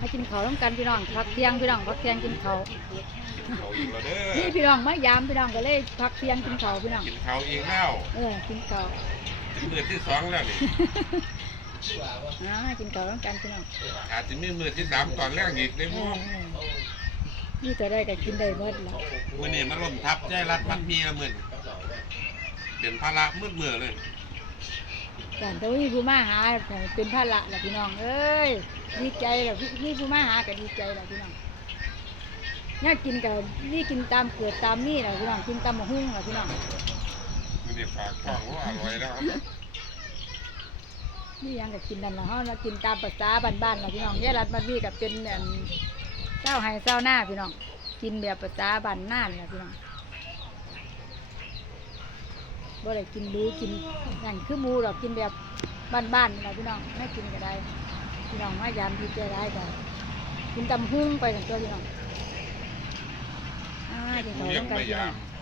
มากินข้าวน้ำกันพี่น้องพักเที่ยงพี่น้องพักเที่ยงกินข้าวเขาอีกแล้วเด้นี่อพี่น้องมายามพี่น้องก็เลยพักเที่ยงกินข้าวพี่น้องกินข้าวอีกแล้วเออกินข้าวเป็นมือที่สองแล้วนี่อ่ากินข้าวน้ำกันพี่น้องอาจจะมีมือที่สามตอนแรกอีกได้เอมั้องเออนี่จะได้ก็กินได้เบิดละมื่อนี้มาล่มทับใจรัดมัดเมียมื่นเป็นภาระมืดมือเลยการ แต่ว่ามีผู้มาหาเป็นภาระละพี่น้องเอ้ยดีใจละมีผู้มาหาก็ดีใจละพี่น้องเนี่ยกินกับนี่กินตามเกิดตามนี่ละพี่น้องกินตามหมะหุ้งละพี่น้องมื่อนี้ฝากท้องว่าอร่อยแล้วครับนี่ยังก็กินนั่นละเฮาเรากินตามภาษาบ้านๆละพี่น้องยายรัดมาพี่กับเป็นอันเจ้าไห้เจ้าหน้าพี่น้อง กินแบบภาษาบ้านหน้านี่ละพี่น้อง บ่ได้กินรู้กินนั่นคือหมูดอกกินแบบบ้านๆนี่ละพี่น้องไม่กินก็ได้พี่น้องมายามดีใจได้ก็กินตำหุ้งไปถึงตัวพี่น้องอ่ากินกูข้าวยังกันไม่พี่น้ยาองม